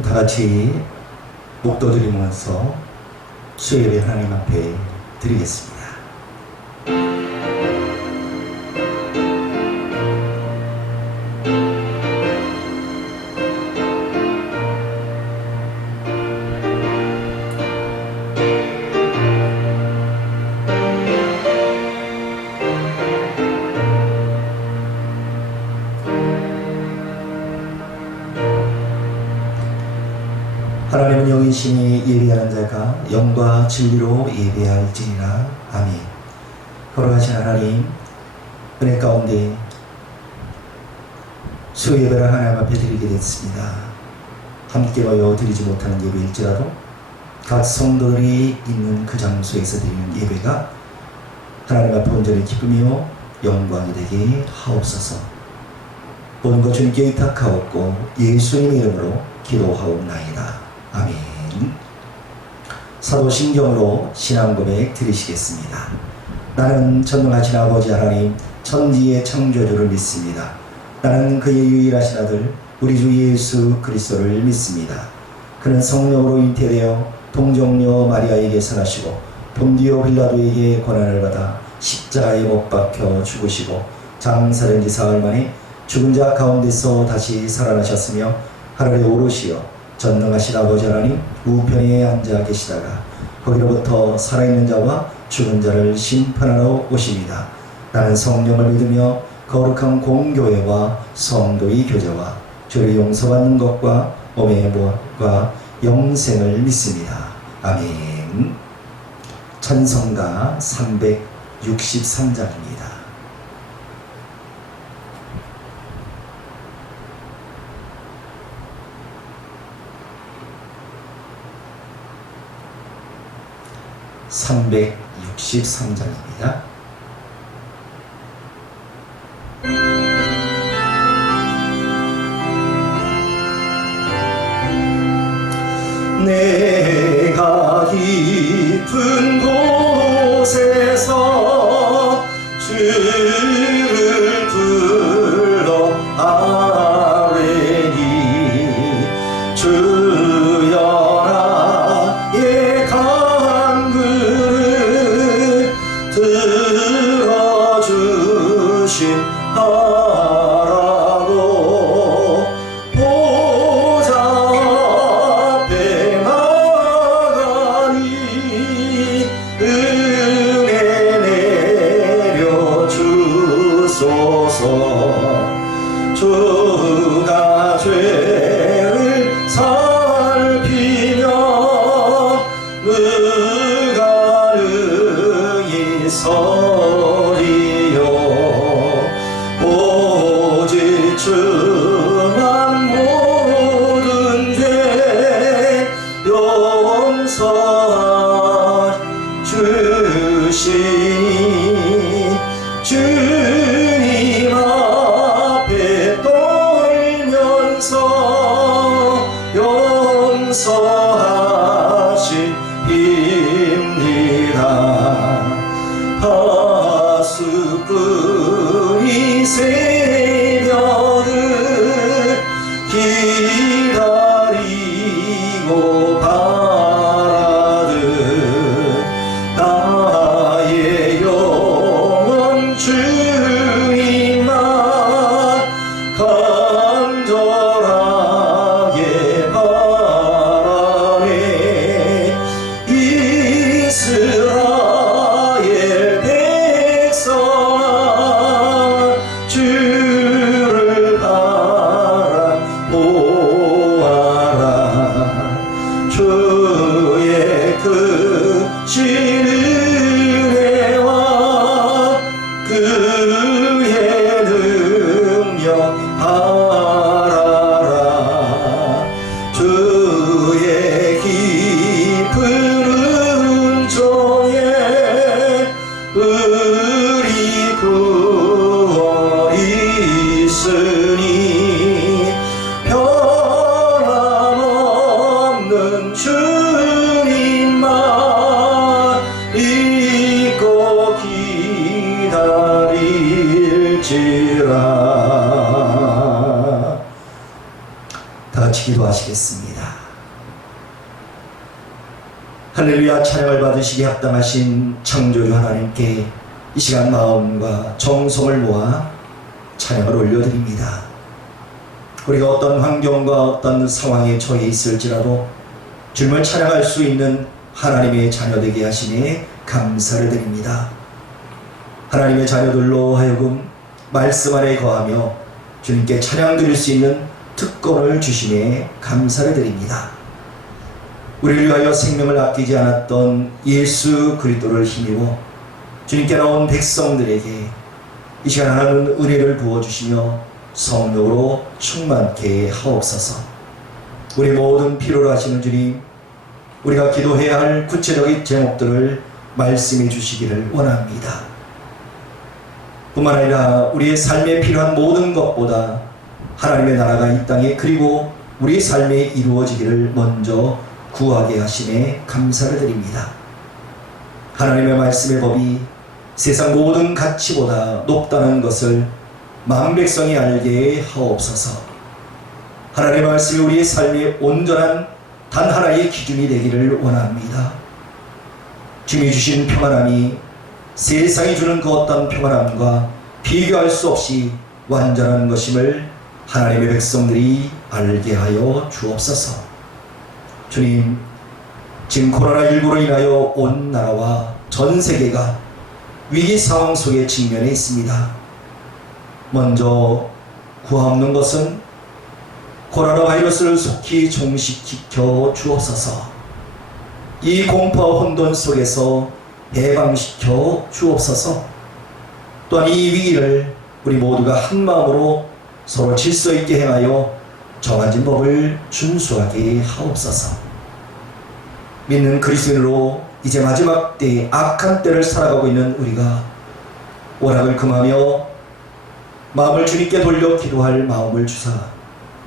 다 같이 목도 드리면서 수요예배 하나님 앞에 드리겠습니다. 하나님은 영이시니 예배하는 자가 영과 진리로 예배할지니라. 아멘. 거룩하신 하나님, 은혜 가운데 수요예배를 하나님 앞에 드리게 됐습니다. 함께 모여 드리지 못하는 예배일지라도 각 성도들이 있는 그 장소에서 드리는 예배가 하나님 앞에 온전히 기쁨이요 영광이 되게 하옵소서. 모든 것 주님께 의탁하옵고 예수님의 이름으로 기도하옵나이다. 아멘. 사도신경으로 신앙고백 드리시겠습니다. 나는 전능하신 아버지 하나님 천지의 창조주를 믿습니다. 나는 그의 유일하신 아들 우리 주 예수 그리스도를 믿습니다. 그는 성령으로 잉태되어 동정녀 마리아에게서 나시고 본디오 빌라도에게 고난을 받아 십자가에 못 박혀 죽으시고 장사된 지 사흘 만에 죽은 자 가운데서 다시 살아나셨으며 하늘에 오르시어 전능하신 아버지 하나님 우편에 앉아 계시다가 거기로부터 살아있는 자와 죽은 자를 심판하러 오십니다. 나는 성령을 믿으며 거룩한 공교회와 성도의 교제와 죄를 용서받는 것과 몸의 무함과 영생을 믿습니다. 아멘. 찬송가 363장입니다. (363장입니다) 내가 깊은 곳에서 주를 불러 아뢰니 주여 나의 간구를 들어주신 하라고 보좌 앞에 나가니 은혜 내려 주소서. 주가 죄를 살피며 누가 능히 서리요. 오직 주만 모든 죄 용서하 주시니 주님 앞에 떨면서 용서하십니다. 하수꾼이 새벽을 기다리고 바라듯 나의 영혼 주님만 간절하게 바라네. 다 같이 기도하시겠습니다. 할렐루야. 찬양을 받으시기에 합당하신 창조주 하나님께 이 시간 마음과 정성을 모아 찬양을 올려드립니다. 우리가 어떤 환경과 어떤 상황에 처해 있을지라도 주님을 찬양할 수 있는 하나님의 자녀 되게 하시니 감사를 드립니다. 하나님의 자녀들로 하여금 말씀 안에 거하며 주님께 찬양 드릴 수 있는 특권을 주시니 감사를 드립니다. 우리를 위하여 생명을 아끼지 않았던 예수 그리스도를 힘입어 주님께 나온 백성들에게 이 시간 하나님은 은혜를 부어주시며 성령으로 충만케 하옵소서. 우리 모든 필요로 하시는 주님, 우리가 기도해야 할 구체적인 제목들을 말씀해 주시기를 원합니다. 뿐만 아니라 우리의 삶에 필요한 모든 것보다 하나님의 나라가 이 땅에 그리고 우리의 삶에 이루어지기를 먼저 구하게 하심에 감사를 드립니다. 하나님의 말씀의 법이 세상 모든 가치보다 높다는 것을 만 백성이 알게 하옵소서. 하나님의 말씀이 우리의 삶의 온전한 단 하나의 기준이 되기를 원합니다. 주님이 주신 평안함이 세상이 주는 그 어떤 평안함과 비교할 수 없이 완전한 것임을 하나님의 백성들이 알게 하여 주옵소서. 주님, 지금 코로나19로 인하여 온 나라와 전 세계가 위기 상황 속에 직면해 있습니다. 먼저 구하옵는 것은 코로나 바이러스를 속히 종식시켜 주옵소서. 이 공포와 혼돈 속에서 해방시켜 주옵소서. 또한 이 위기를 우리 모두가 한마음으로 서로 질서 있게 행하여 정해진 법을 준수하게 하옵소서. 믿는 그리스도인으로 이제 마지막 때에 악한 때를 살아가고 있는 우리가 오락을 금하며 마음을 주님께 돌려 기도할 마음을 주사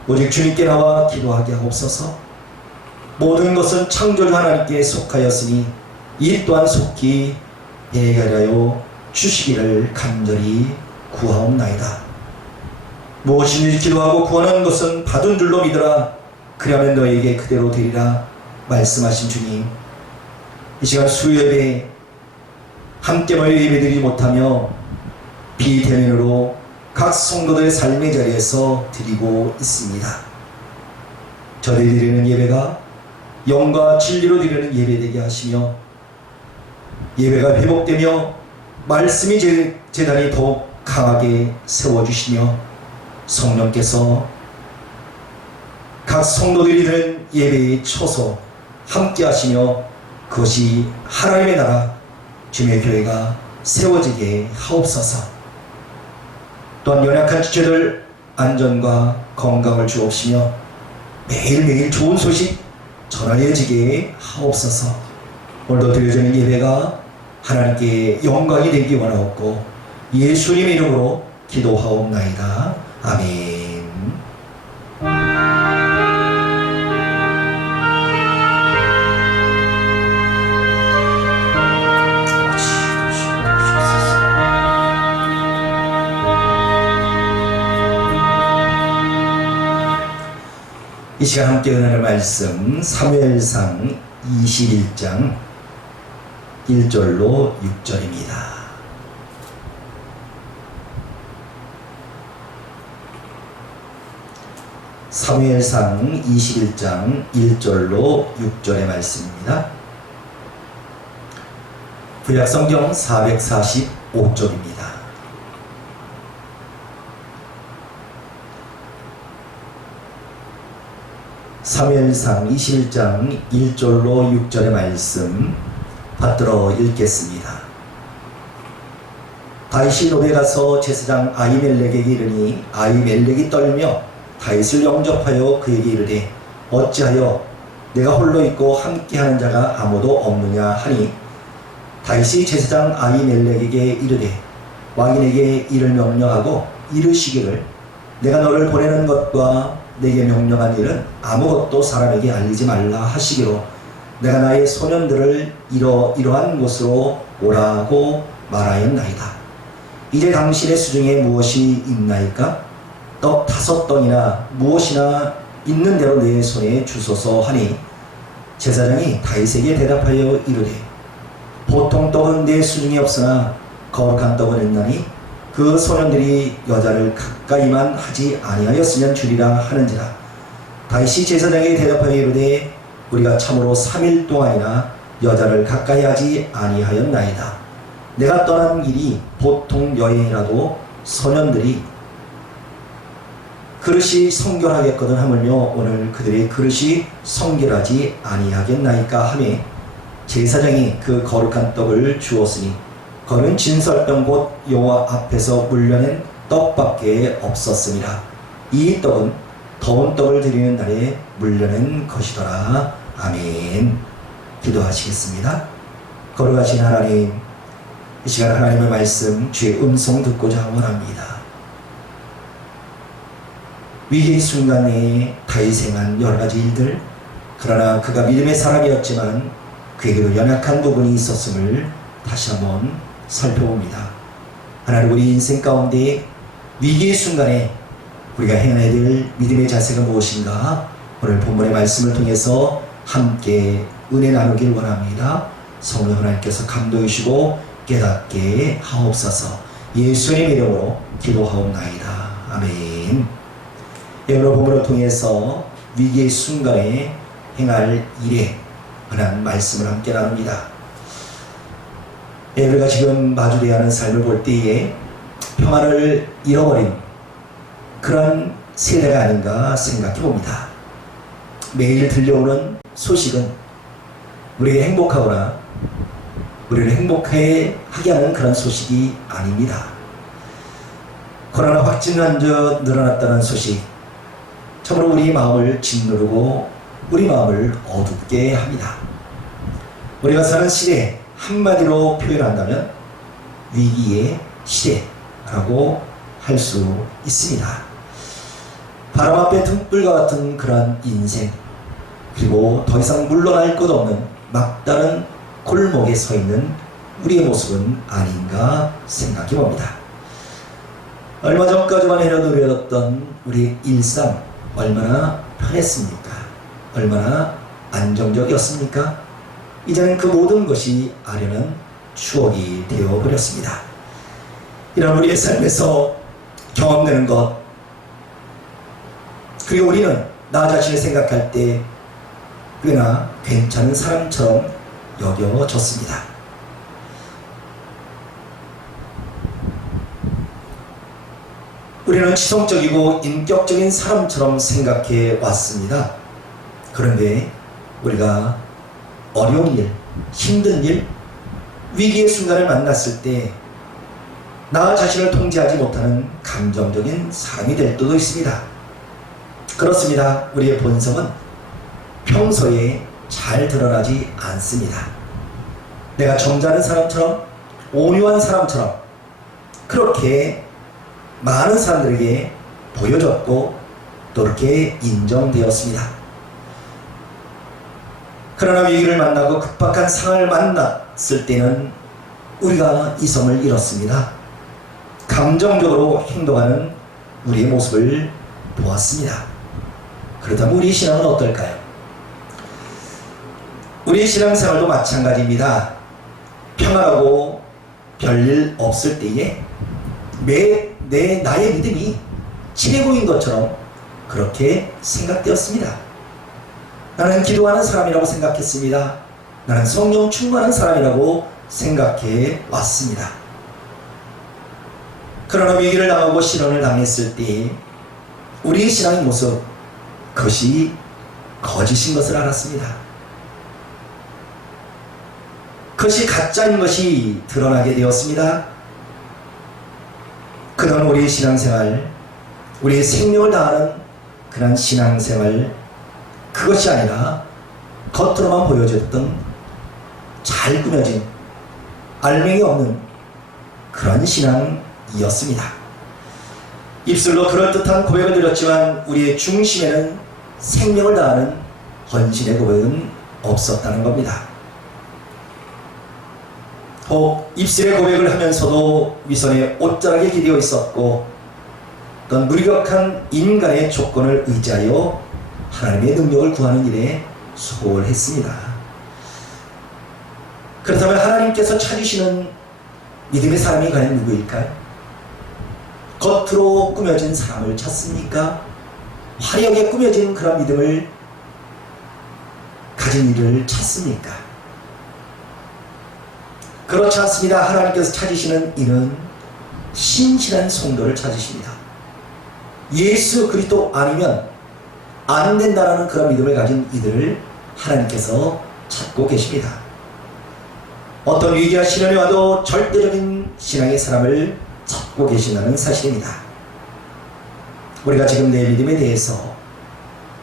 오직 주님께 나와 기도하게 하옵소서. 모든 것은 창조주 하나님께 속하였으니 이 또한 속히 해결하여 주시기를 간절히 구하옵나이다. 무엇이든지 기도하고 구하는 것은 받은 줄로 믿으라. 그러면 너에게 그대로 되리라 말씀하신 주님, 이 시간 수요예배 함께 모여 예배드리지 못하며 비대면으로 각 성도들의 삶의 자리에서 드리고 있습니다. 저들이 드리는 예배가 영과 진리로 드리는 예배 되게 하시며 예배가 회복되며 말씀이 제단이 더욱 강하게 세워주시며 성령께서 각 성도들이 드리는 예배에 쳐서 함께 하시며 그것이 하나님의 나라 주님의 교회가 세워지게 하옵소서. 또한 연약한 지체들 안전과 건강을 주옵시며 매일매일 좋은 소식 전하여지게 하옵소서. 오늘도 드려지는 예배가 하나님께 영광이 되기 원하옵고 예수님의 이름으로 기도하옵나이다. 아멘. 이 시간 함께 은혜의 말씀 사무엘상 21장 1절로 6절입니다. 사무엘상 21장 1절로 6절의 말씀입니다. 구약성경 445쪽입니다. 사무엘상 21장 1절로 6절의 말씀 받들어 읽겠습니다. 다윗이 노베 가서 제사장 아히멜렉에게 이르니 아히멜렉이 떨며 다윗을 영접하여 그에게 이르되 어찌하여 내가 홀로 있고 함께하는 자가 아무도 없느냐 하니 다윗이 제사장 아히멜렉에게 이르되 왕인에게 이를 명령하고 이르시기를 내가 너를 보내는 것과 내게 명령한 일은 아무것도 사람에게 알리지 말라 하시기로 내가 나의 소년들을 이러한 곳으로 오라고 말하였나이다. 이제 당신의 수중에 무엇이 있나이까? 떡 5덩이나 무엇이나 있는 대로 내 손에 주소서 하니 제사장이 다윗에게 대답하여 이르되 보통 떡은 내 수중에 없으나 거룩한 떡은 있나니 그 소년들이 여자를 가까이만 하지 아니하였으면 주리라 하는지라. 다윗이 제사장에게 대답하여 이르되 우리가 참으로 3일 동안이나 여자를 가까이 하지 아니하였나이다. 내가 떠난 길이 보통 여행이라도 소년들이 그릇이 성결하겠거든 하물며 오늘 그들의 그릇이 성결하지 아니하겠나이까 하매 제사장이 그 거룩한 떡을 주었으니 거는 진설병 곧 여호와 앞에서 물려낸 떡밖에 없었습니다. 이 떡은 더운 떡을 드리는 날에 물려낸 것이더라. 아멘. 기도하시겠습니다. 거룩하신 하나님, 이 시간 하나님의 말씀 주의 음성 듣고자 원합니다. 위기의 순간에 다윗이 행한 여러가지 일들, 그러나 그가 믿음의 사람이었지만 그에게도 연약한 부분이 있었음을 다시 한번 살펴봅니다. 하나님, 우리 인생 가운데 위기의 순간에 우리가 행해야 될 믿음의 자세가 무엇인가 오늘 본문의 말씀을 통해서 함께 은혜 나누길 원합니다. 성령 하나님께서 감동해 주시고 깨닫게 하옵소서. 예수님의 이름으로 기도하옵나이다. 아멘. 오늘 본문을 통해서 위기의 순간에 행할 일에 관한 말씀을 함께 나눕니다. 우리가 지금 마주대야 하는 삶을 볼 때에 평화를 잃어버린 그런 세대가 아닌가 생각해 봅니다. 매일 들려오는 소식은 우리가 행복하거나 우리를 행복하게 하는 그런 소식이 아닙니다. 코로나 확진 환자 늘어났다는 소식, 참으로 우리 마음을 짓누르고 우리 마음을 어둡게 합니다. 우리가 사는 시대 한마디로 표현한다면 위기의 시대라고 할 수 있습니다. 바람 앞에 등불과 같은 그런 인생, 그리고 더 이상 물러날 것 없는 막다른 골목에 서 있는 우리의 모습은 아닌가 생각해 봅니다. 얼마 전까지만 해도 누렸던 우리의 일상 얼마나 편했습니까? 얼마나 안정적이었습니까? 이제는 그 모든 것이 아련한 추억이 되어버렸습니다. 이런 우리의 삶에서 경험되는 것, 그리고 우리는 나 자신을 생각할 때 꽤나 괜찮은 사람처럼 여겨졌습니다. 우리는 지성적이고 인격적인 사람처럼 생각해 왔습니다. 그런데 우리가 어려운 일, 힘든 일, 위기의 순간을 만났을 때 나 자신을 통제하지 못하는 감정적인 사람이 될 때도 있습니다. 그렇습니다. 우리의 본성은 평소에 잘 드러나지 않습니다. 내가 점잖은 사람처럼, 온유한 사람처럼 그렇게 많은 사람들에게 보여졌고 또 그렇게 인정되었습니다. 그러나 위기를 만나고 급박한 상황을 만났을 때는 우리가 이성을 잃었습니다. 감정적으로 행동하는 우리의 모습을 보았습니다. 그렇다면 우리 신앙은 어떨까요? 우리 신앙생활도 마찬가지입니다. 평안하고 별일 없을 때에 나의 믿음이 지뢰고인 것처럼 그렇게 생각되었습니다. 나는 기도하는 사람이라고 생각했습니다. 나는 성령 충만한 사람이라고 생각해 왔습니다. 그러나 위기를 당하고 시련을 당했을 때 우리의 신앙의 모습, 그것이 거짓인 것을 알았습니다. 그것이 가짜인 것이 드러나게 되었습니다. 그동안 우리의 신앙생활, 우리의 생명을 다하는 그런 신앙생활, 그것이 아니라 겉으로만 보여줬던 잘 꾸며진 알맹이 없는 그런 신앙이었습니다. 입술로 그럴듯한 고백을 드렸지만 우리의 중심에는 생명을 다하는 헌신의 고백은 없었다는 겁니다. 입술의 고백을 하면서도 위선의 옷자락에 기대어 있었고 어떤 무기력한 인간의 조건을 의지하여 하나님의 능력을 구하는 일에 소홀했습니다. 그렇다면 하나님께서 찾으시는 믿음의 사람이 과연 누구일까요? 겉으로 꾸며진 사람을 찾습니까? 화려하게 꾸며진 그런 믿음을 가진 이를 찾습니까? 그렇지 않습니다. 하나님께서 찾으시는 이는 신실한 성도를 찾으십니다. 예수 그리스도 아니면 안 된다라는 그런 믿음을 가진 이들을 하나님께서 찾고 계십니다. 어떤 위기와 시련이 와도 절대적인 신앙의 사람을 찾고 계신다는 사실입니다. 우리가 지금 내 믿음에 대해서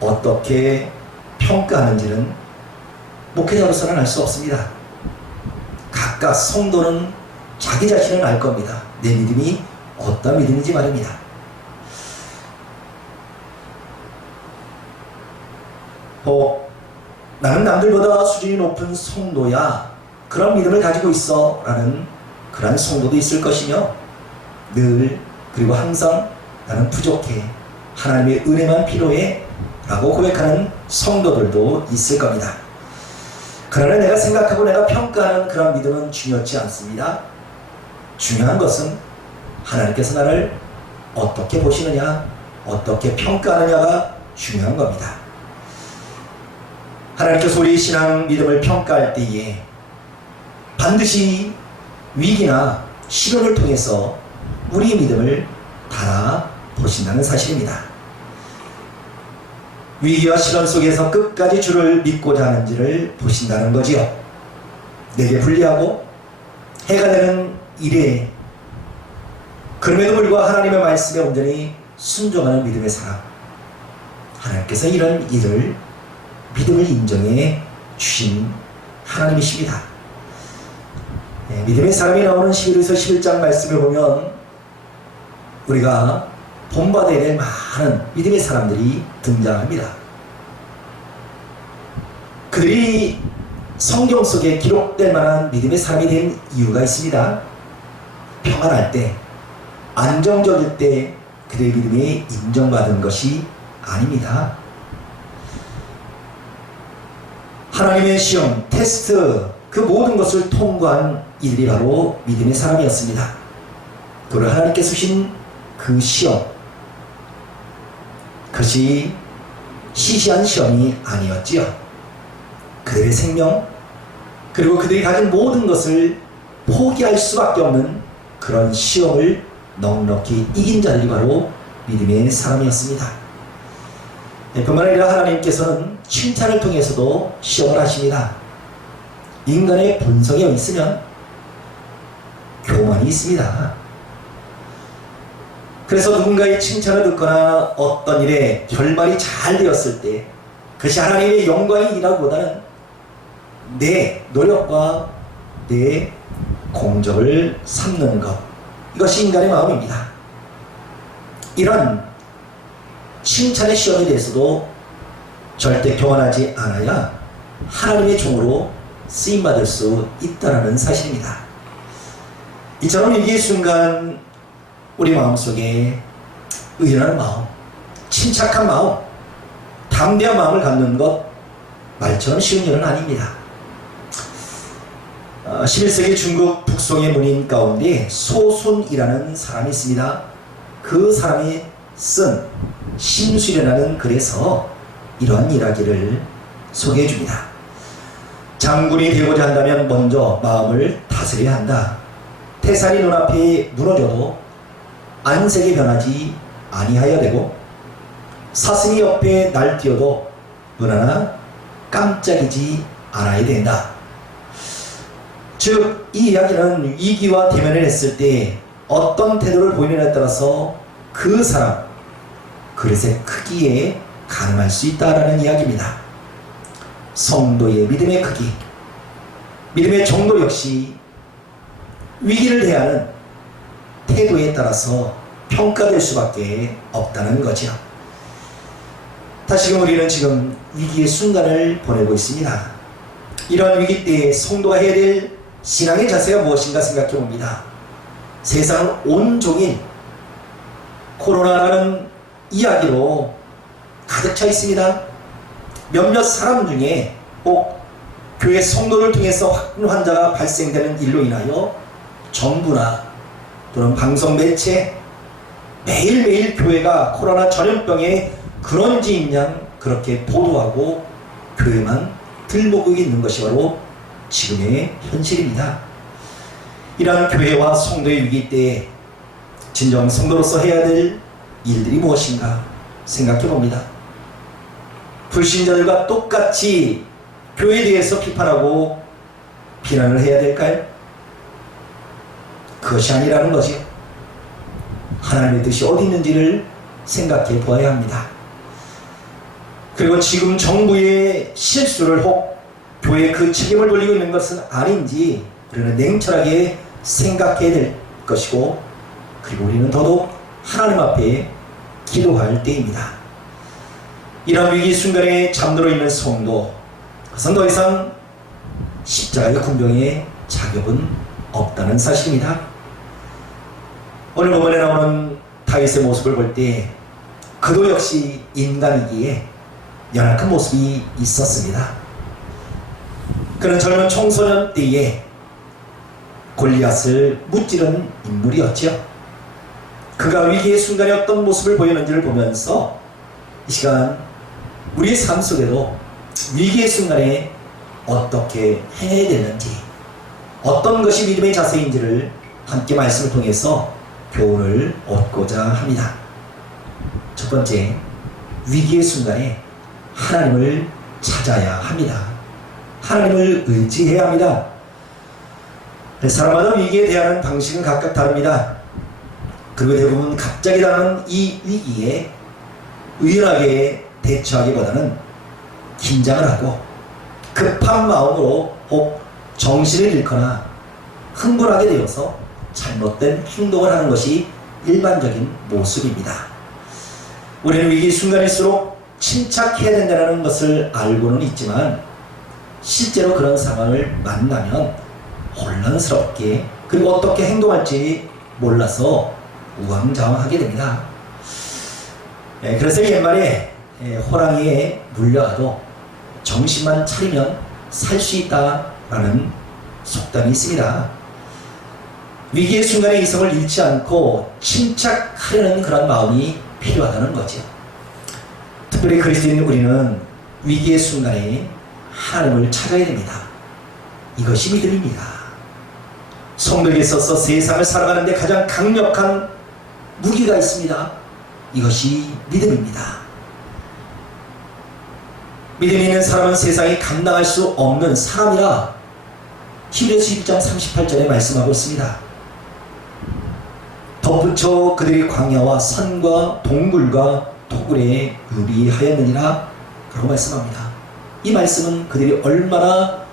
어떻게 평가하는지는 목회자로서는 알 수 없습니다. 각각 성도는 자기 자신을 알 겁니다. 내 믿음이 어떤 믿음인지 말입니다. 나는 남들보다 수준이 높은 성도야, 그런 믿음을 가지고 있어 라는 그런 성도도 있을 것이며, 늘 그리고 항상 나는 부족해, 하나님의 은혜만 필요해 라고 고백하는 성도들도 있을 겁니다. 그러나 내가 생각하고 내가 평가하는 그런 믿음은 중요하지 않습니다. 중요한 것은 하나님께서 나를 어떻게 보시느냐, 어떻게 평가하느냐가 중요한 겁니다. 하나님께서 우리 신앙 믿음을 평가할 때에 반드시 위기나 시련을 통해서 우리의 믿음을 달아보신다는 사실입니다. 위기와 시련 속에서 끝까지 주를 믿고자 하는지를 보신다는 거지요. 내게 불리하고 해가 되는 일에 그럼에도 불구하고 하나님의 말씀에 온전히 순종하는 믿음의 사람, 하나님께서 이런 일을 믿음을 인정해 주신 하나님이십니다. 믿음의 사람이 나오는 11에서 11장 말씀을 보면 우리가 본받아야 될 많은 믿음의 사람들이 등장합니다. 그들이 성경 속에 기록될 만한 믿음의 사람이 된 이유가 있습니다. 평안할 때, 안정적일 때 그들의 믿음이 인정받은 것이 아닙니다. 하나님의 시험, 테스트, 그 모든 것을 통과한 이들이 바로 믿음의 사람이었습니다. 그리고 하나님께서 주신 그 시험, 그것이 시시한 시험이 아니었지요. 그들의 생명, 그리고 그들이 가진 모든 것을 포기할 수밖에 없는 그런 시험을 넉넉히 이긴 자들이 바로 믿음의 사람이었습니다. 뿐만 아니라 하나님께서는 칭찬을 통해서도 시험을 하십니다. 인간의 본성에 있으면 교만이 있습니다. 그래서 누군가의 칭찬을 듣거나 어떤 일에 결말이 잘 되었을 때 그것이 하나님의 영광이라기보다는 내 노력과 내 공적을 삼는 것, 이것이 인간의 마음입니다. 이런 칭찬의 시험에 대해서도 절대 교만하지 않아야 하나님의 종으로 쓰임받을 수 있다는 사실입니다. 이처럼 위기의 순간 우리 마음속에 의연한 마음, 침착한 마음, 담대한 마음을 갖는 것 말처럼 쉬운 일은 아닙니다. 11세기 중국 북송의 문인 가운데 소순이라는 사람이 있습니다. 그 사람이 쓴 심술이라는 글에서 이러한 이야기를 소개해 줍니다. 장군이 되고자 한다면 먼저 마음을 다스려야 한다. 태산이 눈앞에 무너져도 안색이 변하지 아니하여야 되고, 사슴이 옆에 날뛰어도 너나 깜짝이지 않아야 된다. 즉, 이 이야기는 위기와 대면을 했을 때 어떤 태도를 보이느냐에 따라서 그 사람, 그릇의 크기에 가늠할 수 있다라는 이야기입니다. 성도의 믿음의 크기, 믿음의 정도 역시 위기를 대하는 태도에 따라서 평가될 수밖에 없다는 거죠. 다시금 우리는 지금 위기의 순간을 보내고 있습니다. 이런 위기 때에 성도가 해야 될 신앙의 자세가 무엇인가 생각해 봅니다. 세상은 온종일 코로나라는 이야기로 가득 차 있습니다. 몇몇 사람 중에 꼭 교회 성도를 통해서 확진 환자가 발생되는 일로 인하여 정부나 또는 방송 매체 매일매일 교회가 코로나 전염병에 그런지인 양 그렇게 보도하고 교회만 들먹고 있는 것이 바로 지금의 현실입니다. 이러한 교회와 성도의 위기 때에 진정 성도로서 해야 될 일들이 무엇인가 생각해 봅니다. 불신자들과 똑같이 교회에 대해서 비판하고 비난을 해야 될까요? 그것이 아니라는 거죠. 하나님의 뜻이 어디 있는지를 생각해 보아야 합니다. 그리고 지금 정부의 실수를 혹 교회에 그 책임을 돌리고 있는 것은 아닌지 우리는 냉철하게 생각해야 될 것이고, 그리고 우리는 더더욱 하나님 앞에 기도할 때입니다. 이런 위기 순간에 잠들어 있는 성도, 그것은 더 이상 십자가의 군병의 자격은 없다는 사실입니다. 오늘 본문에 나오는 다윗의 모습을 볼 때 그도 역시 인간이기에 연약한 모습이 있었습니다. 그는 젊은 청소년 때에 골리앗을 무찌른 인물이었죠. 그가 위기의 순간에 어떤 모습을 보이는지를 보면서 이 시간 우리의 삶 속에도 위기의 순간에 어떻게 해야 되는지, 어떤 것이 믿음의 자세인지를 함께 말씀을 통해서 교훈을 얻고자 합니다. 첫 번째, 위기의 순간에 하나님을 찾아야 합니다. 하나님을 의지해야 합니다. 사람마다 위기에 대하는 방식은 각각 다릅니다. 그리고 대부분 갑자기 당하는 이 위기에 의연하게 대처하기보다는 긴장을 하고 급한 마음으로 혹 정신을 잃거나 흥분하게 되어서 잘못된 행동을 하는 것이 일반적인 모습입니다. 우리는 위기 순간일수록 침착해야 된다는 것을 알고는 있지만 실제로 그런 상황을 만나면 혼란스럽게, 그리고 어떻게 행동할지 몰라서 우왕좌왕하게 됩니다. 그래서 옛말에 호랑이에 물려가도 정신만 차리면 살 수 있다라는 속담이 있습니다. 위기의 순간에 이성을 잃지 않고 침착하려는 그런 마음이 필요하다는 거죠. 특별히 그리스도인 우리는 위기의 순간에 하나님을 찾아야 됩니다. 이것이 믿음입니다. 성도에게 있어서 세상을 살아가는데 가장 강력한 무기가 있습니다. 이것이 믿음입니다. 믿음이 있는 사람은 세상이 감당할 수 없는 사람이라 히브리서 1장 38절에 말씀하고 있습니다. 덧붙여 그들이 광야와 산과 동굴과 토굴에 유리하였느니라 라고 말씀합니다. 이 말씀은 그들이 얼마나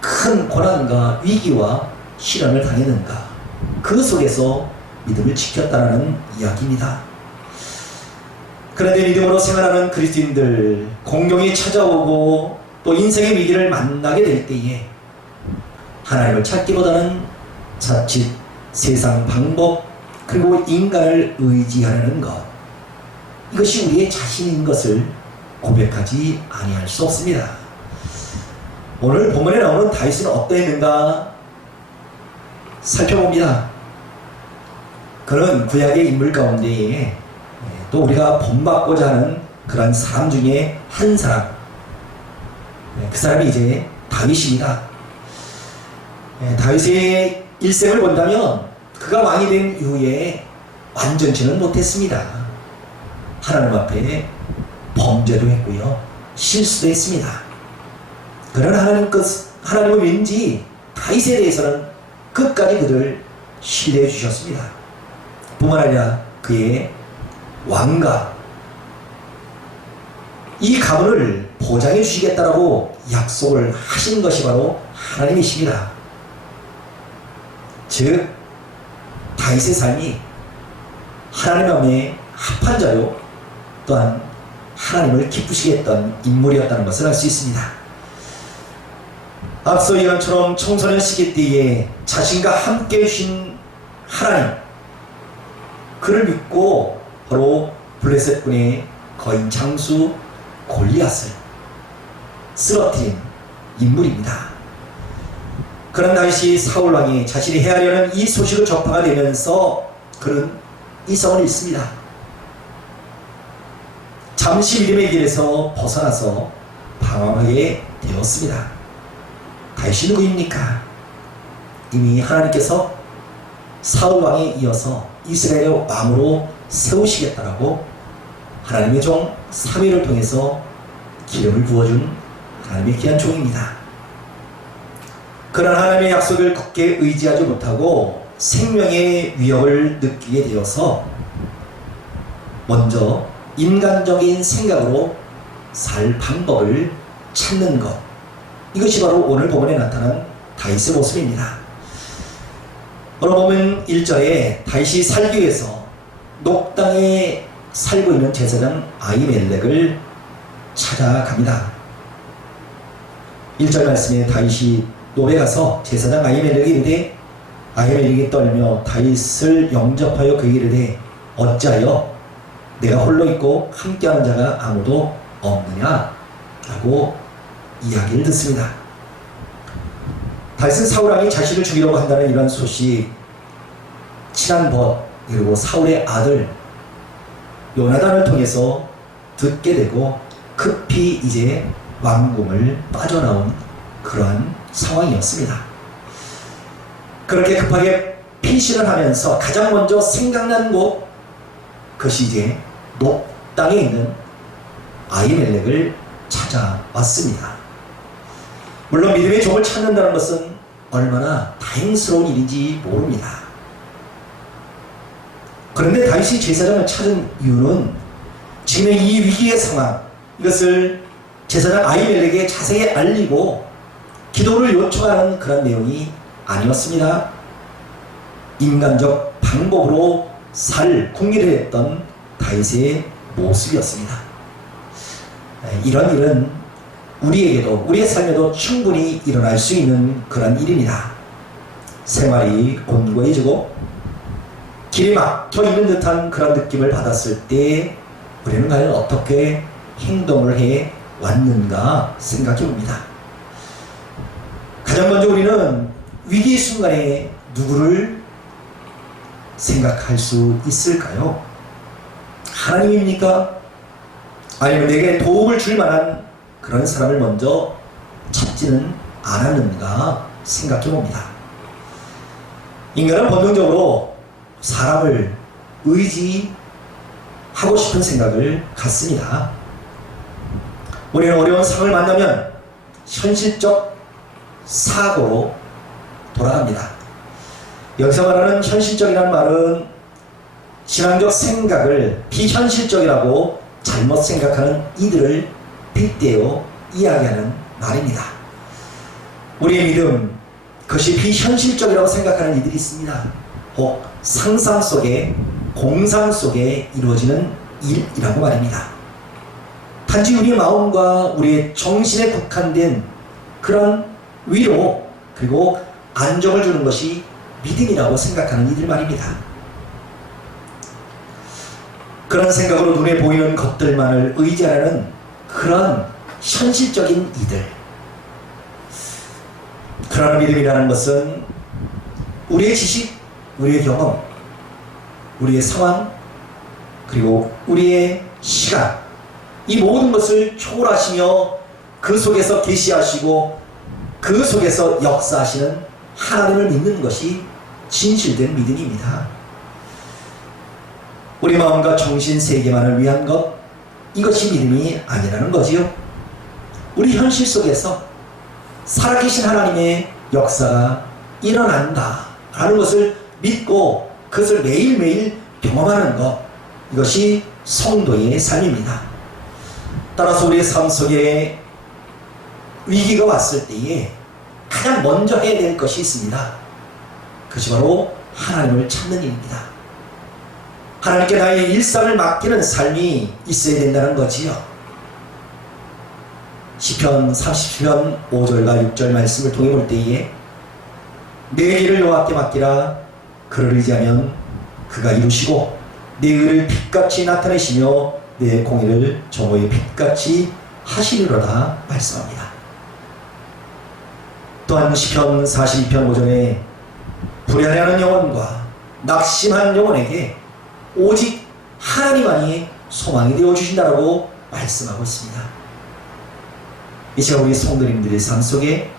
큰 고난과 위기와 시련을 당했는가, 그 속에서 믿음을 지켰다는 이야기입니다. 그런데 믿음으로 생활하는 그리스도인들, 공경이 찾아오고 또 인생의 위기를 만나게 될 때에 하나님을 찾기보다는 자칫 세상 방법 그리고 인간을 의지하려는 것, 이것이 우리의 자신인 것을 고백하지 아니할 수 없습니다. 오늘 본문에 나오는 다윗은 어떠했는가 살펴봅니다. 그는 구약의 인물 가운데에 또 우리가 본받고자 하는 그런 사람 중에 한 사람, 그 사람이 이제 다윗입니다. 다윗의 일생을 본다면 그가 왕이 된 이후에 완전치는 못했습니다. 하나님 앞에 범죄도 했고요, 실수도 했습니다. 그러나 하나님은 왠지 다윗에 대해서는 끝까지 그를 신뢰해 주셨습니다. 뿐만 아니라 그의 왕가, 이 가문을 보장해 주시겠다라고 약속을 하신 것이 바로 하나님이십니다. 즉 다윗의 삶이 하나님 앞에 합한 자요, 또한 하나님을 기쁘시게 했던 인물이었다는 것을 알 수 있습니다. 앞서 이런처럼 청소년 시기 때에 자신과 함께 해주신 하나님, 그를 믿고 바로 블레셋 군의 거인 장수 골리앗을 쓰러뜨린 인물입니다. 그런 다윗이 사울 왕이 자신이 해하려는 이 소식을 접하게 되면서 그는 이성을 잃습니다. 잠시 믿음의 길에서 벗어나서 방황하게 되었습니다. 다윗이 누구입니까? 이미 하나님께서 사울 왕에 이어서 이스라엘의 왕으로 세우시겠다라고 하나님의 종 사무엘을 통해서 기름을 부어준 하나님의 귀한 종입니다. 그러나 하나님의 약속을 굳게 의지하지 못하고 생명의 위협을 느끼게 되어서 먼저 인간적인 생각으로 살 방법을 찾는 것, 이것이 바로 오늘 본문에 나타난 다윗의 모습입니다. 오늘 보면 1절에 다윗이 살기 위해서 녹당에 살고 있는 제사장 아히멜렉을 찾아갑니다. 1절 말씀에 다윗이 노래 가서 제사장 아히멜렉이 이르되 아히멜렉이 떨며 다윗을 영접하여 그에게 이르되 어찌하여 내가 홀로 있고 함께하는 자가 아무도 없느냐 라고 이야기를 듣습니다. 다윗은 사울 왕이 자신을 죽이려고 한다는 이런 소식, 친한 벗 그리고 사울의 아들 요나단을 통해서 듣게 되고 급히 이제 왕궁을 빠져나온 그러한 상황이었습니다. 그렇게 급하게 피신을 하면서 가장 먼저 생각난 곳, 그것이 이제 녹당에 있는 아히멜렉을 찾아왔습니다. 물론 믿음의 종을 찾는다는 것은 얼마나 다행스러운 일인지 모릅니다. 그런데 다윗이 제사장을 찾은 이유는 지금의 이 위기의 상황, 이것을 제사장 아히멜렉에게 자세히 알리고 기도를 요청하는 그런 내용이 아니었습니다. 인간적 방법으로 살 궁리를 했던 다윗의 모습이었습니다. 이런 일은 우리에게도, 우리의 삶에도 충분히 일어날 수 있는 그런 일입니다. 생활이 곤고해지고 길이 막혀 있는 듯한 그런 느낌을 받았을 때 우리는 과연 어떻게 행동을 해 왔는가 생각해 봅니다. 가장 먼저 우리는 위기의 순간에 누구를 생각할 수 있을까요? 하나님입니까? 아니면 내게 도움을 줄 만한 그런 사람을 먼저 찾지는 않았는가 생각해 봅니다. 인간은 본능적으로 사람을 의지하고 싶은 생각을 갖습니다. 우리는 어려운 상황을 만나면 현실적 사고로 돌아갑니다. 여기서 말하는 현실적이라는 말은 신앙적 생각을 비현실적이라고 잘못 생각하는 이들을 빗대어 이야기하는 말입니다. 우리의 믿음, 그것이 비현실적이라고 생각하는 이들이 있습니다. 혹 상상 속에, 공상 속에 이루어지는 일이라고 말입니다. 단지 우리의 마음과 우리의 정신에 국한된 그런 위로 그리고 안정을 주는 것이 믿음이라고 생각하는 이들 말입니다. 그런 생각으로 눈에 보이는 것들만을 의지하는 그런 현실적인 이들, 그런 믿음이라는 것은 우리의 지식, 우리의 경험, 우리의 상황, 그리고 우리의 시간, 이 모든 것을 초월하시며 그 속에서 계시하시고 그 속에서 역사하시는 하나님을 믿는 것이 진실된 믿음입니다. 우리 마음과 정신 세계만을 위한 것, 이것이 믿음이 아니라는 거지요. 우리 현실 속에서 살아계신 하나님의 역사가 일어난다 라는 것을 믿고 그것을 매일매일 경험하는 것, 이것이 성도의 삶입니다. 따라서 우리의 삶 속에 위기가 왔을 때에 가장 먼저 해야 될 것이 있습니다. 그것이 바로 하나님을 찾는 일입니다. 하나님께 나의 일상을 맡기는 삶이 있어야 된다는 거지요. 시편 30편 5절과 6절 말씀을 통해 볼 때에 내 길을 여호와께 맡기라. 그를 의지하면 그가 이루시고 내 의를 빛같이 나타내시며 내 공의를 정오의 빛같이 하시리로다 말씀합니다. 또한 시편 42편 5절에 불안해하는 영혼과 낙심한 영혼에게 오직 하나님만이 소망이 되어 주신다라고 말씀하고 있습니다. 이 시간 우리 성도님들의 삶 속에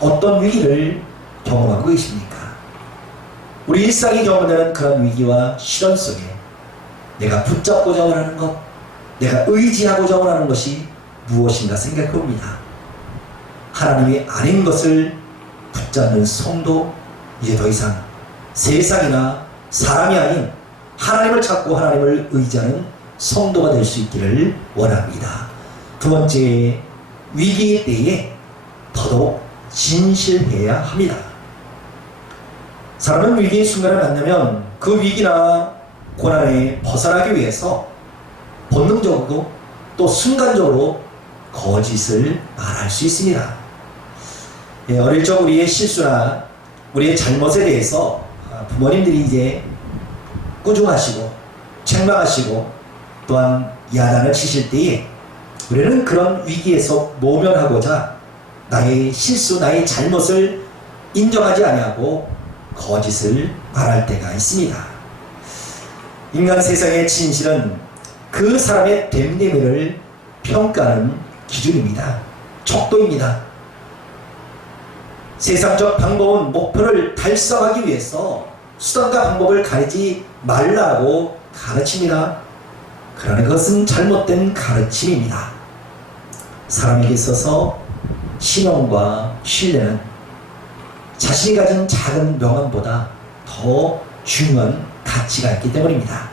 어떤 위기를 경험하고 계십니까? 우리 일상이 경험하는 그런 위기와 시련 속에 내가 붙잡고자 원하는 것, 내가 의지하고자 원하는 것이 무엇인가 생각해 봅니다. 하나님이 아닌 것을 붙잡는 성도, 이제 더 이상 세상이나 사람이 아닌 하나님을 찾고 하나님을 의지하는 성도가 될 수 있기를 원합니다. 두 번째, 위기의 때에 더더욱 진실해야 합니다. 사람은 위기의 순간을 만나면 그 위기나 고난에 벗어나기 위해서 본능적으로 또 순간적으로 거짓을 말할 수 있습니다. 어릴 적 우리의 실수나 우리의 잘못에 대해서 부모님들이 이제 꾸중하시고 책망하시고 또한 야단을 치실 때에 우리는 그런 위기에서 모면하고자 나의 실수, 나의 잘못을 인정하지 아니하고 거짓을 말할 때가 있습니다. 인간 세상의 진실은 그 사람의 됨됨이를 평가하는 기준입니다. 척도입니다. 세상적 방법은 목표를 달성하기 위해서 수단과 방법을 가리지 말라고 가르칩니다. 그러나 그것은 잘못된 가르침입니다. 사람에게 있어서 신용과 신뢰는 자신이 가진 작은 명함보다 더 중요한 가치가 있기 때문입니다.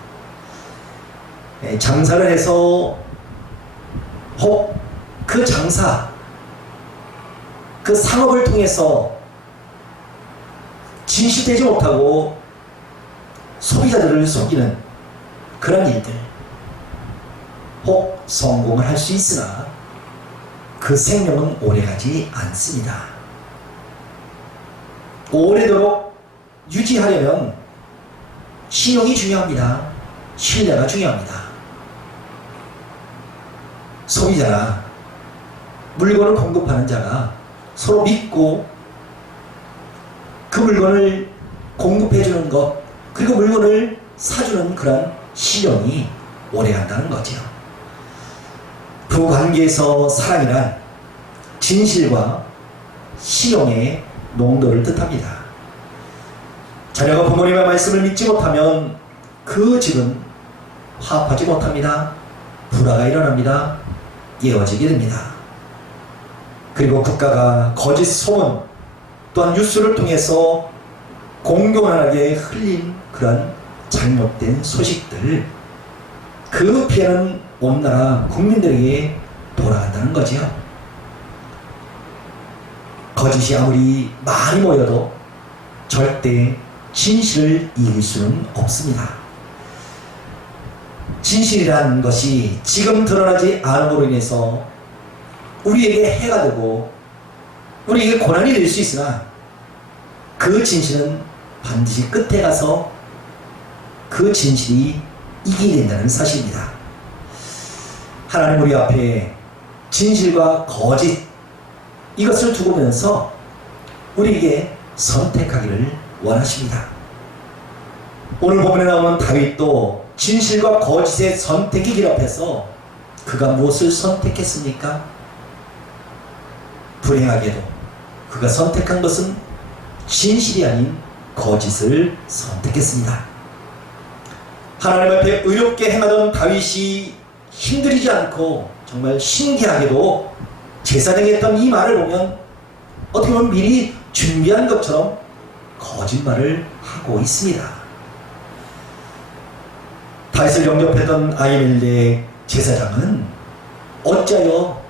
장사를 해서 혹 그 장사, 그 상업을 통해서 진실되지 못하고 소비자들을 속이는 그런 일들, 혹 성공을 할 수 있으나 그 생명은 오래가지 않습니다. 오래도록 유지하려면 신용이 중요합니다. 신뢰가 중요합니다. 소비자나 물건을 공급하는 자가 서로 믿고 그 물건을 공급해주는 것, 그리고 물건을 사주는 그런 신용이 오래간다는 거죠. 부관계에서 사랑이란 진실과 신용의 농도를 뜻합니다. 자녀가 부모님의 말씀을 믿지 못하면 그 집은 화합하지 못합니다. 불화가 일어납니다. 깨어지게 됩니다. 그리고 국가가 거짓 소문 또한 뉴스를 통해서 공공연하게 흘린 그런 잘못된 소식들, 그 피해는 온 나라 국민들에게 돌아간다는 거지요. 거짓이 아무리 많이 모여도 절대 진실을 이길 수는 없습니다. 진실이라는 것이 지금 드러나지 않음으로 인해서 우리에게 해가 되고 우리에게 고난이 될 수 있으나 그 진실은 반드시 끝에 가서 그 진실이 이기게 된다는 사실입니다. 하나님 우리 앞에 진실과 거짓 이것을 두고 보면서 우리에게 선택하기를 원하십니다. 오늘 본문에 나오는 다윗도 진실과 거짓의 선택이 결합해서 그가 무엇을 선택했습니까? 불행하게도 그가 선택한 것은 진실이 아닌 거짓을 선택했습니다. 하나님 앞에 의롭게 행하던 다윗이 힘들이지 않고 정말 신기하게도 제사장이 했던 이 말을 보면 어떻게 보면 미리 준비한 것처럼 거짓말을 하고 있습니다. 다윗을 영접했던 아히멜렉 제사장은 어찌하여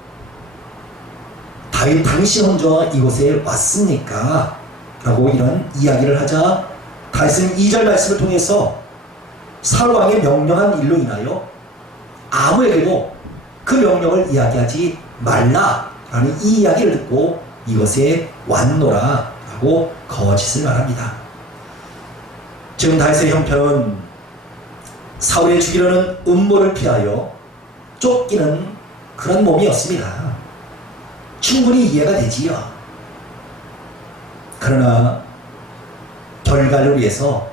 다윗 당신 혼자 이곳에 왔습니까? 라고 이런 이야기를 하자 다윗은 2절 말씀을 통해서 사울 왕의 명령한 일로 인하여 아무에게도 그 명령을 이야기하지 말라라는 이 이야기를 듣고 이것에 왔노라 라고 거짓을 말합니다. 지금 다윗의 형편은 사울의 죽이려는 음모를 피하여 쫓기는 그런 몸이었습니다. 충분히 이해가 되지요. 그러나 결과를 위해서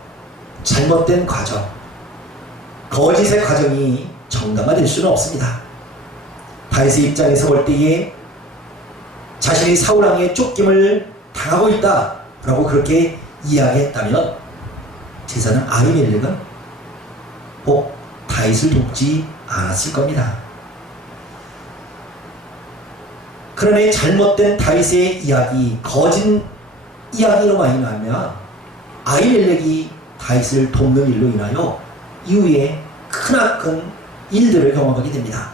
잘못된 과정, 거짓의 과정이 정당화될 수는 없습니다. 다윗의 입장에서 볼 때에 자신이 사울왕의 쫓김을 당하고 있다라고 그렇게 이야기했다면 제사장 아히멜렉은 꼭 다윗을 돕지 않았을 겁니다. 그러나 잘못된 다윗의 이야기, 거짓 이야기로 말미암아 아히멜렉이 다윗을 돕는 일로 인하여 이후에 크나큰 일들을 경험하게 됩니다.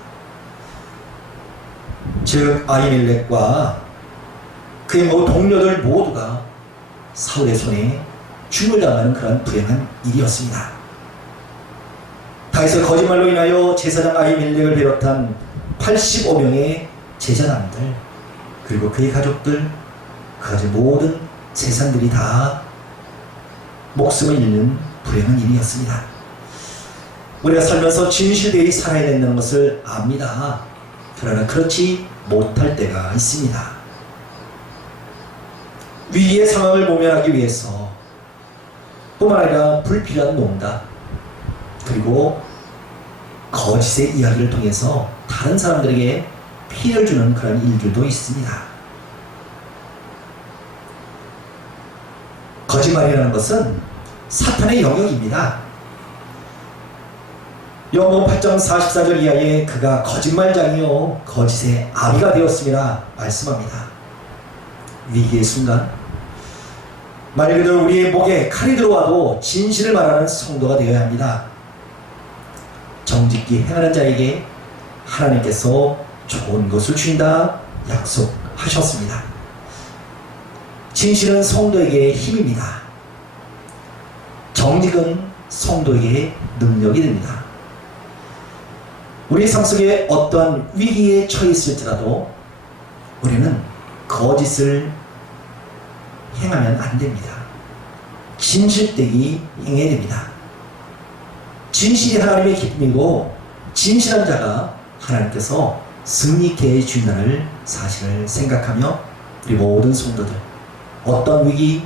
즉 아히멜렉과 그의 동료들 모두가 사울의 손에 죽임을 당하는 그런 불행한 일이었습니다. 다윗의 거짓말로 인하여 제사장 아히멜렉을 비롯한 85명의 제사장들 그리고 그의 가족들 그 가족의 모든 재산들이 다 목숨을 잃는 불행한 일이었습니다. 우리가 살면서 진실되이 살아야 된다는 것을 압니다. 그러나 그렇지 못할 때가 있습니다. 위기의 상황을 모면하기 위해서 뿐만 아니라 불필요한 농담 그리고 거짓의 이야기를 통해서 다른 사람들에게 피해를 주는 그런 일들도 있습니다. 거짓말이라는 것은 사탄의 영역입니다. 요한복음 8장 44절 이하에 그가 거짓말장이요 거짓의 아비가 되었음이라 말씀합니다. 위기의 순간 말 그대로 우리의 목에 칼이 들어와도 진실을 말하는 성도가 되어야 합니다. 정직히 행하는 자에게 하나님께서 좋은 것을 주신다 약속하셨습니다. 진실은 성도에게 힘입니다. 정직은 성도에게 능력이 됩니다. 우리 삶 속에 어떠한 위기에 처해 있을지라도 우리는 거짓을 행하면 안 됩니다. 진실되기 행해야 됩니다. 진실이 하나님의 기쁨이고 진실한 자가 하나님께서 승리케 해주신다는 사실을 생각하며 우리 모든 성도들 어떤 위기,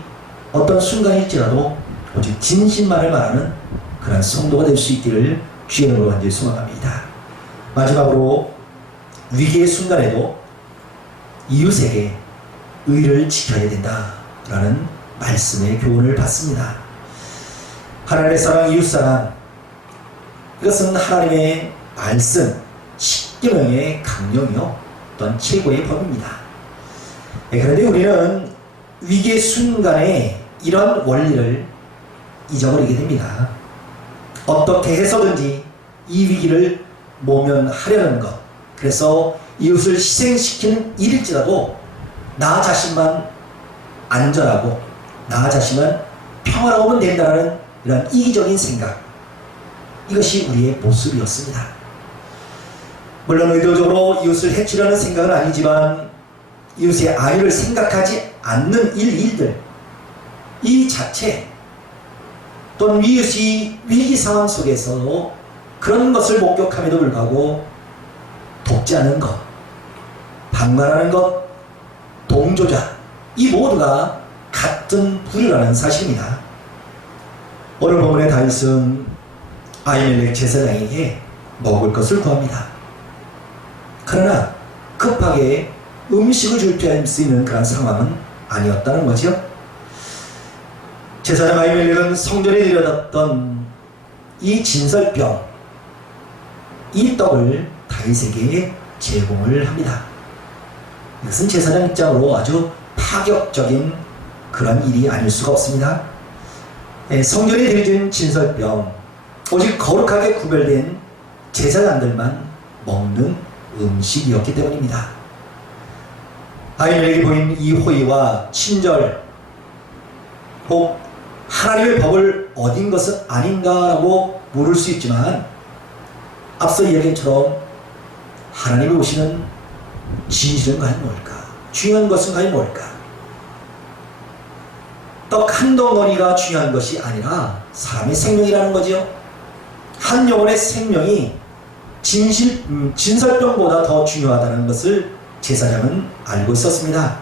어떤 순간일지라도 오직 진실만을 말하는 그런 성도가 될 수 있기를 주의 이름으로 간절히 소망합니다. 마지막으로 위기의 순간에도 이웃에게 의를 지켜야 된다라는 말씀의 교훈을 받습니다. 하나님의 사랑, 이웃사랑 이것은 하나님의 말씀, 십계명의 강령이요 또한 최고의 법입니다. 그런데 우리는 위기의 순간에 이런 원리를 잊어버리게 됩니다. 어떻게 해서든지 이 위기를 모면하려는 것, 그래서 이웃을 희생시키는 일일지라도 나 자신만 안전하고 나 자신만 평화로우면 된다는 이런 이기적인 생각, 이것이 우리의 모습이었습니다. 물론 의도적으로 이웃을 해치려는 생각은 아니지만 이웃의 안위를 생각하지 않는 일들 이 자체 또는 이웃이 위기 상황 속에서도 그런 것을 목격함에도 불구하고 돕지 않는 것, 방관하는 것, 동조자 이 모두가 같은 불이라는 사실입니다. 오늘 본문의 다윗은 아히멜렉 제사장에게 먹을 것을 구합니다. 그러나 급하게 음식을 줄 수 있는 그런 상황은 아니었다는 거죠. 제사장 아히멜렉은 성전에 들여놨던 이 진설병, 이 떡을 다윗에게 제공을 합니다. 이것은 제사장 입장으로 아주 파격적인 그런 일이 아닐 수가 없습니다. 성전에 들여진 진설병, 오직 거룩하게 구별된 제사장들만 먹는 음식이었기 때문입니다. 아히멜렉이 보인 이 호의와 친절, 혹 하나님의 법을 어긴 것은 아닌가라고 물을 수 있지만 앞서 이야기한 것처럼 하나님이 오시는 진실은 과연 뭘까? 중요한 것은 과연 뭘까? 떡 한 덩어리가 중요한 것이 아니라 사람의 생명이라는 거지요. 한 영혼의 생명이 진설병보다 더 중요하다는 것을 제사장은 알고 있었습니다.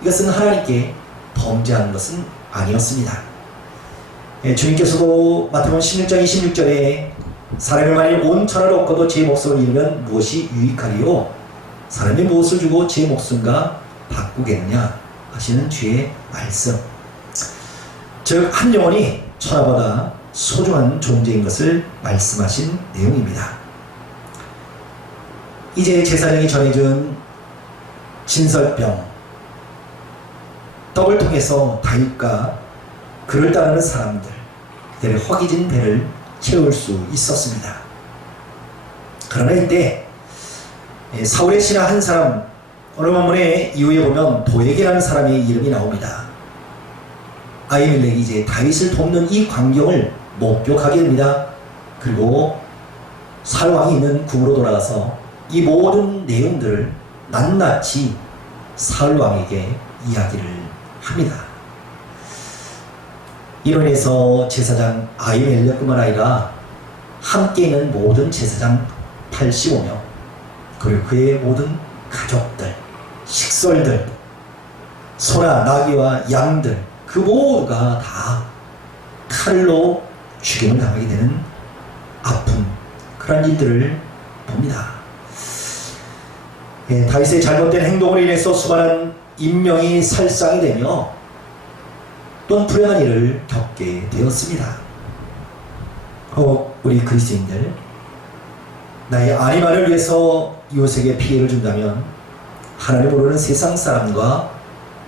이것은 하나님께 범죄하는 것은 아니었습니다. 주님께서도 마태복음 16장 26절에 사람이 만일 온 천하를 얻고도 제 목숨을 잃으면 무엇이 유익하리요? 사람이 무엇을 주고 제 목숨과 바꾸겠느냐 하시는 주의 말씀. 즉 한 영혼이 천하보다 소중한 존재인 것을 말씀하신 내용입니다. 이제 제사장이 전해준 진설병 떡을 통해서 다윗과 그를 따르는 사람들 그들의 허기진 배를 채울 수 있었습니다. 그러나 이때 사울의 신하 한 사람, 어느 본문에 이후에 보면 도에게라는 사람의 이름이 나옵니다. 아히멜렉이 이제 다윗을 돕는 이 광경을 목격하게 됩니다. 그리고 사울 왕이 있는 궁으로 돌아가서 이 모든 내용들을 낱낱이 사울 왕에게 이야기를 합니다. 이로 인해서 제사장 아히멜렉뿐만 아니라 함께 있는 모든 제사장 85명 그리고 그의 모든 가족들, 식솔들, 소나 나귀와 양들 그 모두가 다 칼로 죽임을 당하게 되는 아픔 그런 일들을 봅니다. 다윗의 잘못된 행동으로 인해서 수많은 인명이 살상이 되며 또한 불행한 일을 겪게 되었습니다. 우리 그리스도인들 나의 안위만을 위해서 이웃에게 피해를 준다면 하나님 모르는 세상 사람과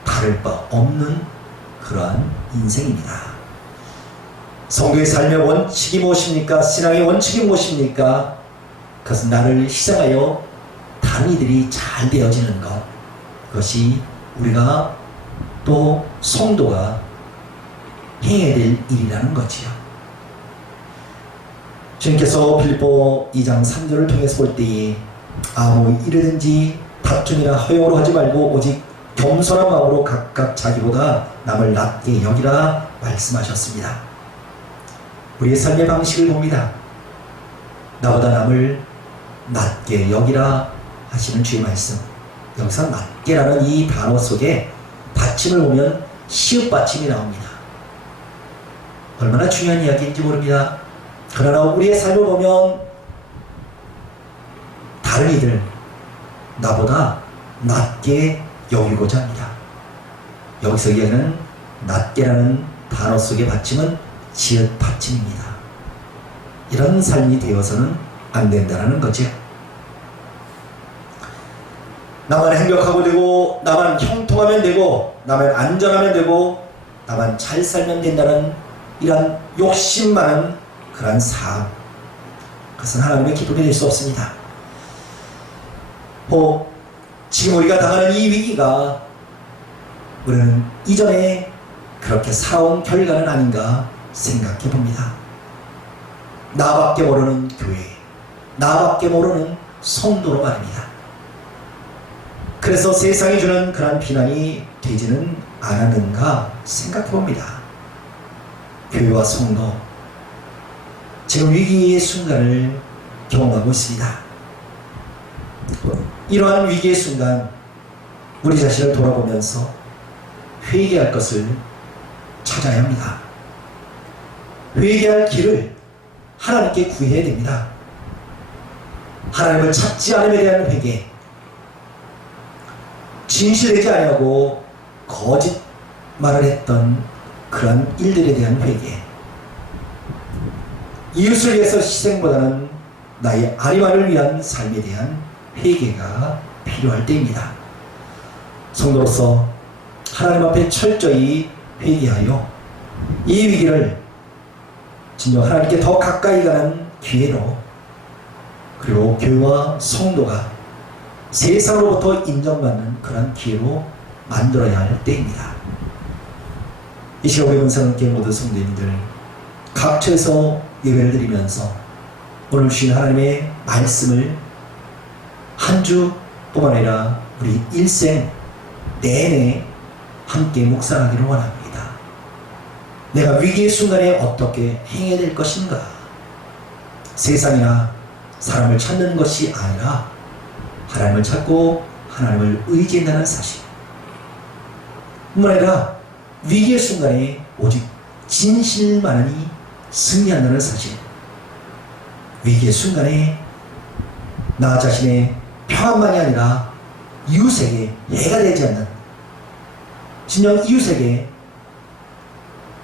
다를 바 없는 그러한 인생입니다. 성도의 삶의 원칙이 무엇입니까? 신앙의 원칙이 무엇입니까? 그것은 나를 희생하여 다른 이들이 잘 되어지는 것, 그것이 우리가 또 성도가 해야 될 일이라는 거지요. 주님께서 빌립보 2장 3절을 통해서 볼 때에 아무 일이든지 다툼이나 허용으로 하지 말고 오직 겸손한 마음으로 각각 자기보다 남을 낮게 여기라 말씀하셨습니다. 우리의 삶의 방식을 봅니다. 나보다 남을 낮게 여기라 하시는 주의 말씀. 여기서 낮게라는 이 단어 속에 받침을 보면 시읒 받침이 나옵니다. 얼마나 중요한 이야기인지 모릅니다. 그러나 우리의 삶을 보면 다른 이들 나보다 낮게 여기고자 합니다. 여기서 이야기하는 낮게라는 단어 속의 받침은 지읒 받침입니다. 이런 삶이 되어서는 안 된다는 거죠. 나만 행복하고 되고 나만 형통하면 되고 나만 안전하면 되고 나만 잘 살면 된다는 이런 욕심 많은 그런 삶, 그것은 하나님의 기쁨이 될 수 없습니다. 지금 우리가 당하는 이 위기가 우리는 이전에 그렇게 살아온 결과는 아닌가 생각해 봅니다. 나밖에 모르는 교회, 나밖에 모르는 성도로 말입니다. 그래서 세상이 주는 그런 비난이 되지는 않았는가 생각해 봅니다. 교회와 성도, 지금 위기의 순간을 경험하고 있습니다. 이러한 위기의 순간 우리 자신을 돌아보면서 회개할 것을 찾아야 합니다. 회개할 길을 하나님께 구해야 됩니다. 하나님을 찾지 않음에 대한 회개, 진실되지 아니하고 거짓말을 했던 그런 일들에 대한 회개, 이웃을 위해서 희생보다는 나의 안위만을 위한 삶에 대한 회개가 필요할 때입니다. 성도로서 하나님 앞에 철저히 회개하여 이 위기를 진정 하나님께 더 가까이 가는 기회로, 그리고 교회와 성도가 세상으로부터 인정받는 그런 기회로 만들어야 할 때입니다. 이 시간 우리 은사님께 모든 성도님들 각처에서 예배를 드리면서 오늘 주신 하나님의 말씀을 한 주뿐만 아니라 우리 일생 내내 함께 묵상하기를 원합니다. 내가 위기의 순간에 어떻게 행해야 될 것인가? 세상이나 사람을 찾는 것이 아니라 하나님을 찾고 하나님을 의지한다는 사실. 뿐만 아니라 위기의 순간에 오직 진실만이 승리한다는 사실. 위기의 순간에 나 자신의 평안만이 아니라 이웃에게 해가 되지 않는, 진정 이웃에게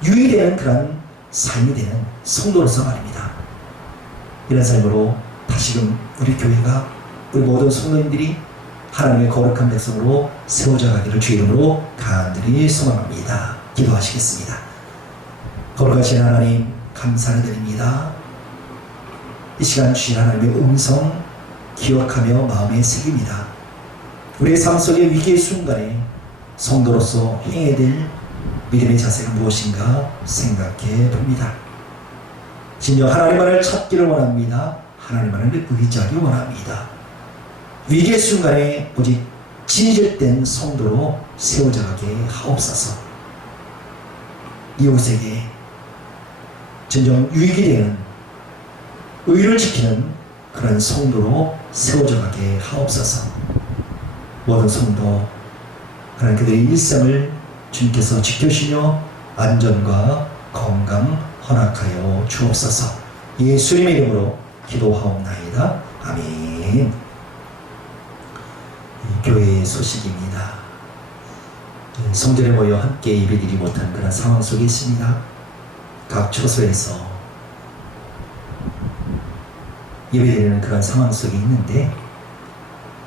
유익되는 그런 삶이 되는 성도로서 말입니다. 이런 삶으로 다시금 우리 교회가, 우리 모든 성도님들이 하나님의 거룩한 백성으로 세워져 가기를 주 이름으로 간절히 소망합니다. 기도하시겠습니다. 거룩하신 하나님, 감사를 드립니다. 이 시간 주신 하나님의 음성 기억하며 마음에 새깁니다. 우리의 삶 속의 위기의 순간에 성도로서 행해야 될 믿음의 자세가 무엇인가 생각해 봅니다. 진정 하나님만을 찾기를 원합니다. 하나님만을 의지하기 원합니다. 위기의 순간에 오직 진실된 성도로 세워져 가게 하옵소서. 이웃에게 진정 유익이 되는, 의를 지키는 그런 성도로 세워져 가게 하옵소서. 모든 성도, 하나님 그들의 일상을 주님께서 지켜주시며 안전과 건강 허락하여 주옵소서. 예수님의 이름으로 기도하옵나이다. 아멘. 교회의 소식입니다. 성전에 모여 함께 예배드리지 못한 그런 상황 속에 있습니다. 각 처소에서 예배드리는 그런 상황 속에 있는데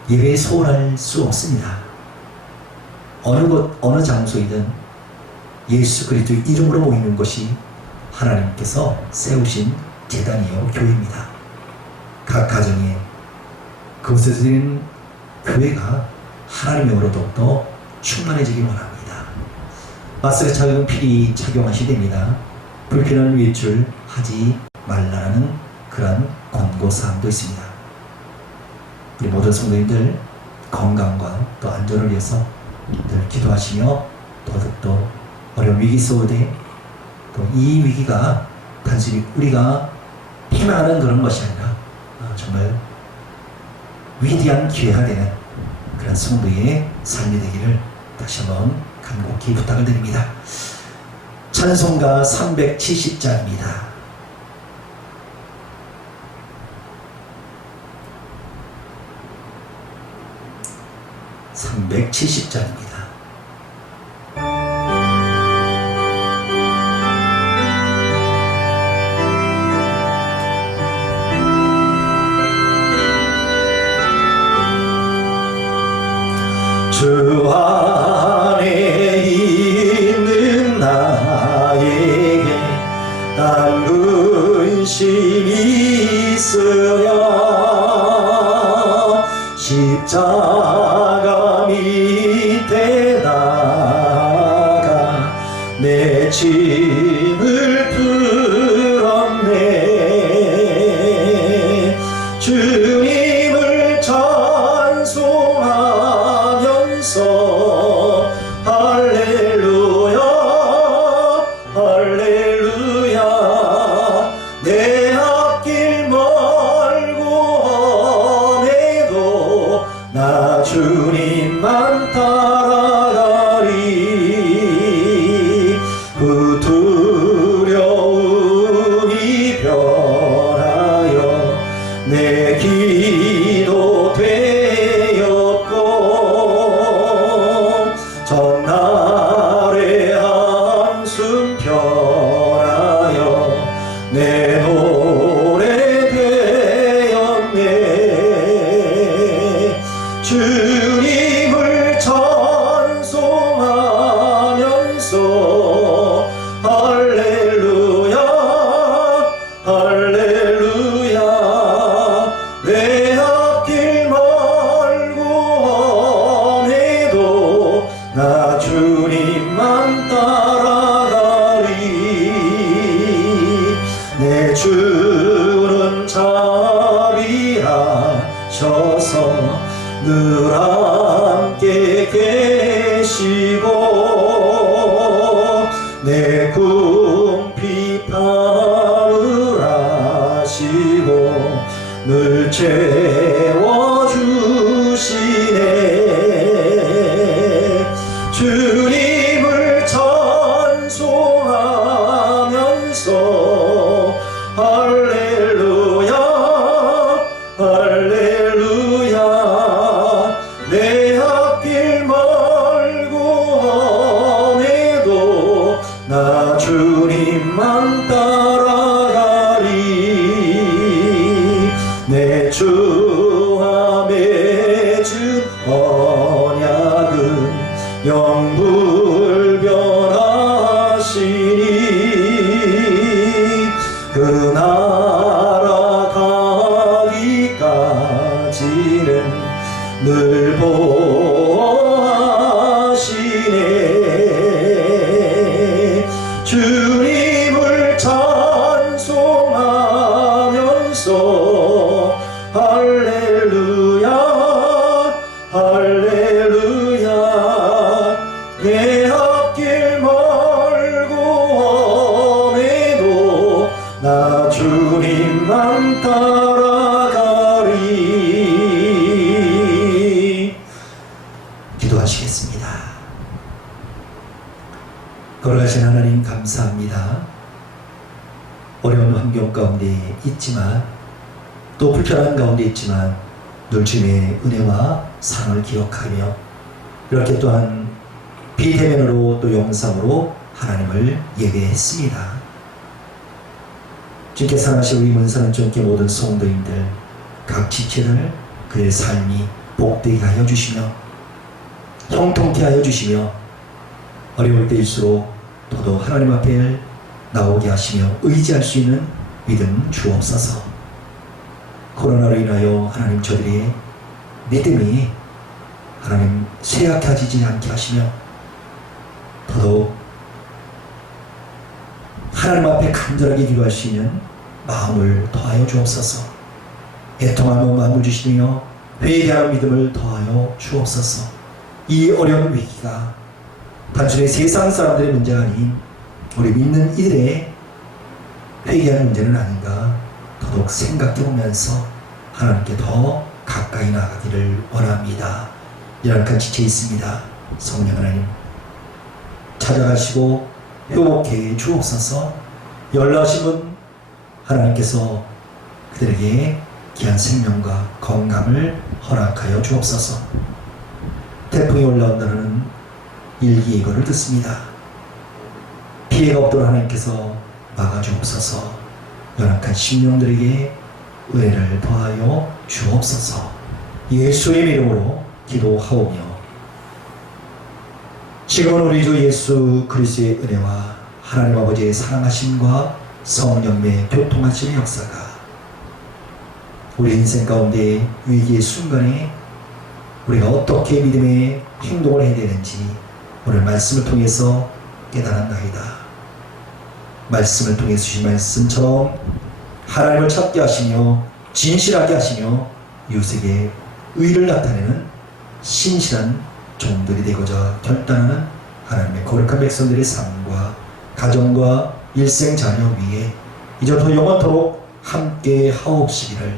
예배에 소홀할 수 없습니다. 어느 곳 어느 장소이든 예수 그리스도의 이름으로 모이는 것이 하나님께서 세우신 제단이요 교회입니다. 각 가정에 그곳에서 드리는 교회가 하나님으로 더욱더 충만해지기 원합니다. 마스크 착용은 필히 착용하셔야 됩니다. 불필요한 외출하지 말라는 그런 권고사항도 있습니다. 우리 모든 성도님들 건강과 또 안전을 위해서 늘 기도하시며 더욱더 어려운 위기 속에 또 이 위기가 단순히 우리가 희망하는 그런 것이 아니라 정말 위대한 기회가 되는 그런 성도의 삶이 되기를 다시 한번 간곡히 부탁을 드립니다. 찬송가 370장입니다. (370장입니다) 주 안에 있는 나에게 단 근심이 있으려 십자가 밑에 나가 내 짐을 풀었네. 주님을 찬송하면서 할렐루야 할렐루야 내 앞길 멀고 험해도 나 주님만 따라가리. 그 두려움이 변하여 내 기도 되었고 전날의 한숨 변하여 내 노래 되었네. 주님을 찬송하면서 할렐루야 할렐루야 내 앞길 멀고 험해도 나 주님만 따라가리. 내 주는 자비하셔서 늘 함께 계시고 내 궁핍함을 아시고 늘 언약은 영불변하시니 그 나라 가기까지는 늘 보호하시네. 주님을 찬송하면서 할렐루야 할렐루야. 내 앞길 멀고 험해도 나 주님만 따라가리. 기도하시겠습니다. 거룩하신 하나님 감사합니다. 어려운 환경 가운데 있지만 또 불편한 가운데 있지만 늘 주님의 은혜와 사랑을 기억하며 이렇게 또한 비대면으로 또 영상으로 하나님을 예배했습니다. 주께 사랑하신 우리 문산은총교 모든 성도인들 각 지체들 그의 삶이 복되게 하여 주시며 형통케 하여 주시며 어려울 때일수록 더더욱 하나님 앞에 나오게 하시며 의지할 수 있는 믿음 주옵소서. 코로나로 인하여 하나님 저들의 믿음이 하나님 쇠약해지지 않게 하시며 더더욱 하나님 앞에 간절하게 기도할 수 있는 마음을 더하여 주옵소서. 애통하며 마음을 주시며 회개하는 믿음을 더하여 주옵소서. 이 어려운 위기가 단순히 세상 사람들의 문제가 아닌 우리 믿는 이들의 회개하는 문제는 아닌가 더더욱 생각해보면서 하나님께 더 가까이 나가기를 원합니다. 열악한 지체 있습니다. 성령 하나님 찾아가시고 회복해 주옵소서. 연락하신 분 하나님께서 그들에게 귀한 생명과 건강을 허락하여 주옵소서. 태풍이 올라온다는 일기예고를 듣습니다. 피해가 없도록 하나님께서 막아주옵소서. 연약한 심령들에게 은혜를 더하여 주옵소서. 예수의 이름으로 기도하오며 지금은 우리 주 예수 그리스도의 은혜와 하나님 아버지의 사랑하심과 성령의 교통하심의 역사가 우리 인생 가운데 위기의 순간에 우리가 어떻게 믿음의 행동을 해야 되는지 오늘 말씀을 통해서 깨달았나이다. 말씀을 통해서 주신 말씀처럼 하나님을 찾게 하시며 진실하게 하시며 이웃에게 의를 나타내는 신실한 종들이 되고자 결단하는 하나님의 거룩한 백성들의 삶과 가정과 일생 자녀 위에 이제부터 영원토록 함께 하옵시기를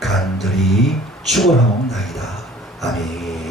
간절히 축원하옵나이다. 아멘.